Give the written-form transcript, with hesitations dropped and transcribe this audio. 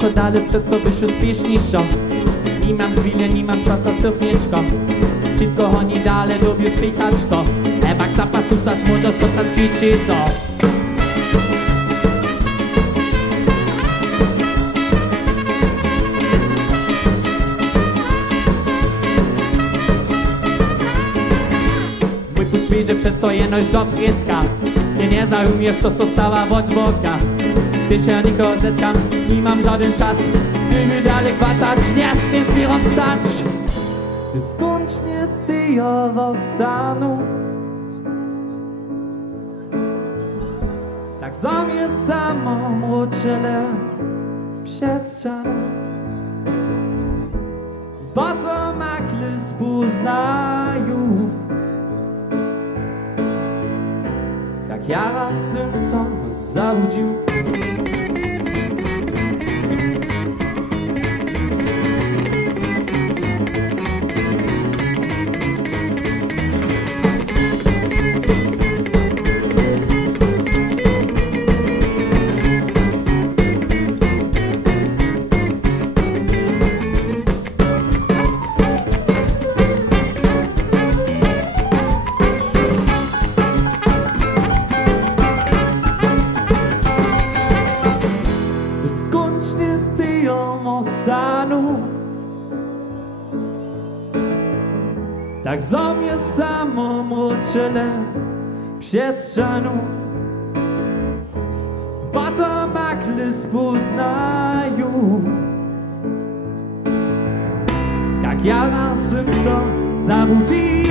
Co dalej, przed co wyšlo spíšніšo. Nemám chvíle, nemám čas a strchniečko. Všetko honí dále, dobiu spíchačco. Ebak zapasu sač, môžeš kota spíčiť to. Mój púč ví, že před co je nož do priecka. Mne nezaumieš, to so stáva od boka. Když ja nikoho zetkam, nemám žaden čas. Kdyby dalej kvatać, nie z kim smírom stać. Gdy skończnie styjowo stanu, tak zamie samą młoczele przez ścianę. Potem jak list poznają, jak Jara Simpson zabudził. Skończnie styją stanu, tak zamie samą mroczele przez ścianę. Potem jak list poznają, jak Jara Simpson zabudzi.